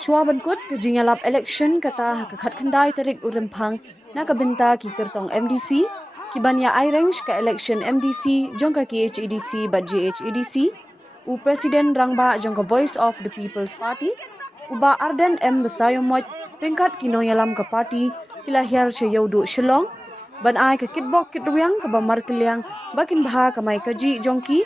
Shua Bankut kejinyalap election kata kekat kendai tarik urempang na kabenta ki kertong MDC kibanya ai range ka election MDC jongka ki HEDC bat GHEDC u Presiden Rangba jongka Voice of the People's Party uba Arden M Besayomot peringkat kinoyalam ke parti kilahir syaudu Shillong ban ai ke kitbok kitruang ke bamar kiliang bakin baha kamai kaji jongki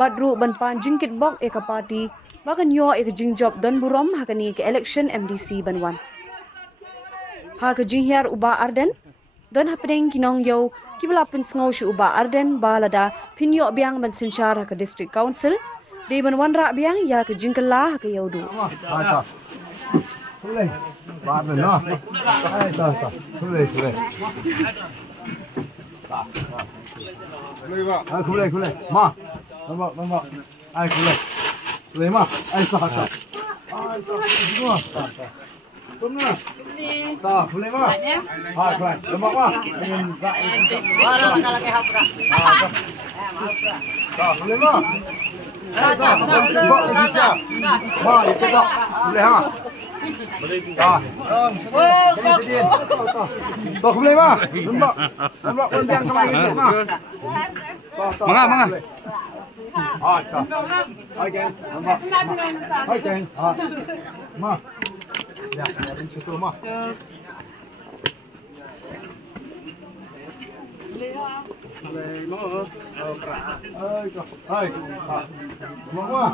badru ban pan jingkit bok e ka parti bakan yo ek jingjob don burom hakani ke election MDC banwan ha ke jinghiar uba Arden don happening kinong yo kibla pun sngo shu uba Arden balada pinyo biang ban sinchar ke district council de banwan ra biang ya ke jingkela ke yodu Boleh. Baru no. Tak. Boleh. Boleh ba? Boleh. Ma. Nampak. Ai boleh. Boleh ma. Ai sah. Semua. Semua. Tak, boleh ma. Ha, kan. Nampak ma. Ingin tak. Kalau ke hapra. Tak, boleh ma. Tak. Bisa. Ma, itu tak. Boleh ha. Sedih. Tak boleh ma. Nampak undian kemarin ma. Mangga. Ah, tak. Okey. Nampak. Okey. Ah. Ma. Ya, ada cukup ma. Hai. Mau ma.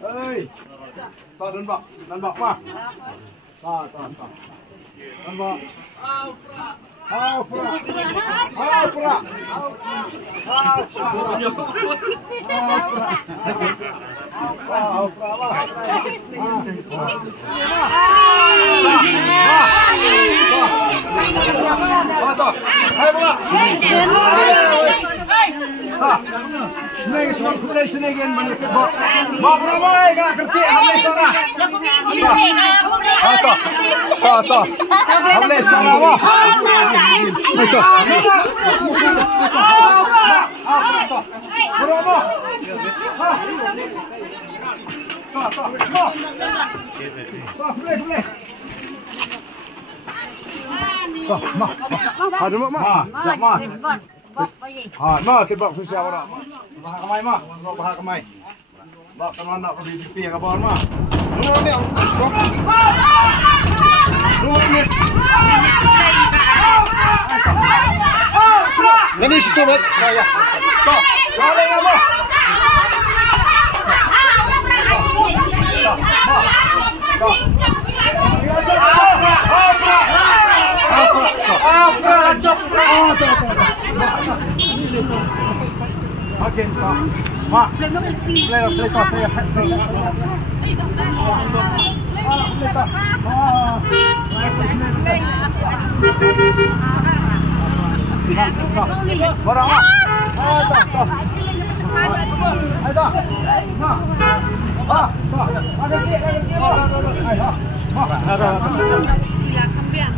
Hei, tak nampak mah. Tak. Nampak. Sini kan banyak kebab. Mak ramai kena kertik hamil sana. Tak. Hamil sana wah. Itu. Berapa? Boleh. Mak. Ada mak. Mak. Ma kebab susah orang. Bahak kamai ma. Bahak kamai. Bak teman nak pergi pipi ke bawah ma. Dulu ni stop. Ini situ mak. Ya. Stop. Jalan ma. Okey, ma. Play tak saya. Barang ma. Ada. Ma. Ada gila kambian.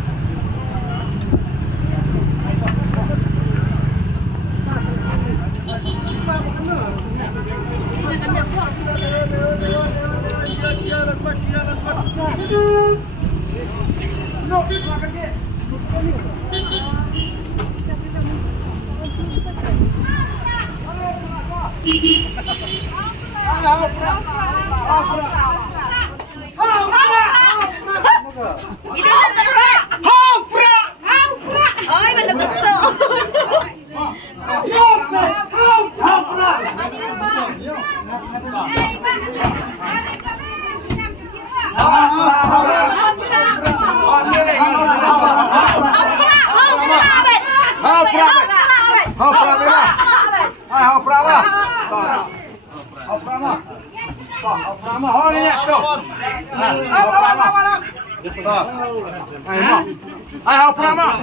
Hau pra mah. Ai hau pra mah. Hau pra mah. Hau pra mah. Oh ini stop. Hau pra mah. Ai mah. Ai hau pra mah.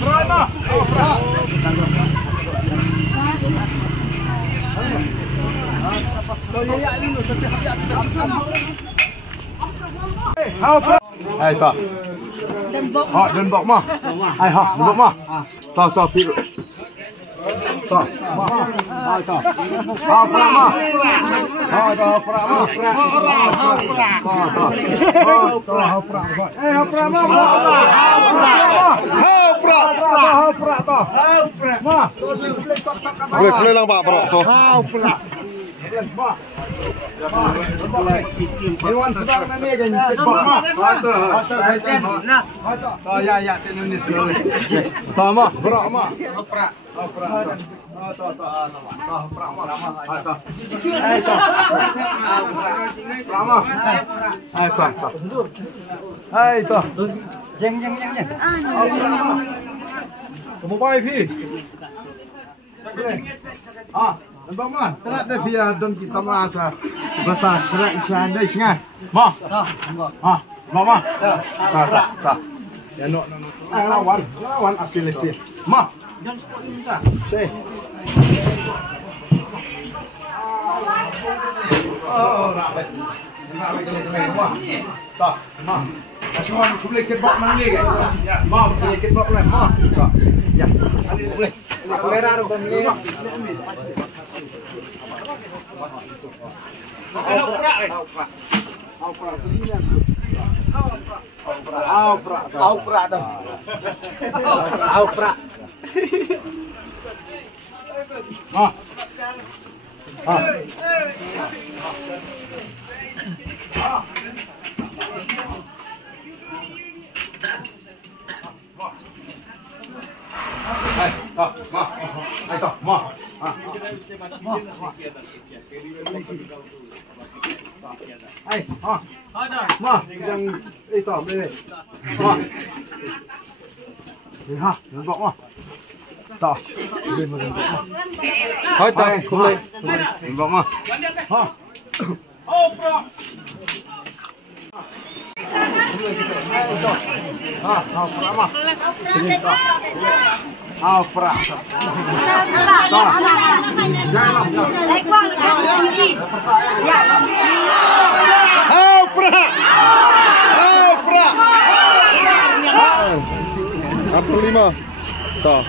Pra mah. Hau pra. Hau pra. Ai ta. Ha, den bak mah. Ai ha, den bak mah. Ta piru. Ta. Ai ta. Ha pra mah. Ha ta pra mah. Ha pra. Ha pra. Eh ha pra mah. Ha pra. Ha pra ta. Ha pra. Mah. Boleh lang Pak Pro. Ha pra. Mah. Hewan sedang ni kan. Mah. Ha ya tenunis dulu. Ta mah, berak mah. Berak. Ta. Berak mah. Ha ta. Ai ta. Berak mah. Ai ta. Ai ta. Jeng. Kamu baik pi. Ah, nampak mah? Tak ada biar don kisah masa bahasa serak isandai singai. Mah. Ah, mama. Ta. Ya no. Lawan asil isi. Mah. Jangan sport ini tak. Sei. Oh, nak. Mah. Ta. Mah. Asywan boleh ketbak mana ni kan? Ya, mah boleh ketbak mana? Mah. Ta. Ya. Boleh. Kamera ro boleh. Mah, yang itu boleh. Mah. Ha, nampak mah. Tak. Boleh nampak mah. Hai tak, boleh. Nampak mah. Ha. Oh, bro. Ha, pra mah. Ah, pra. Apa 5? Tak.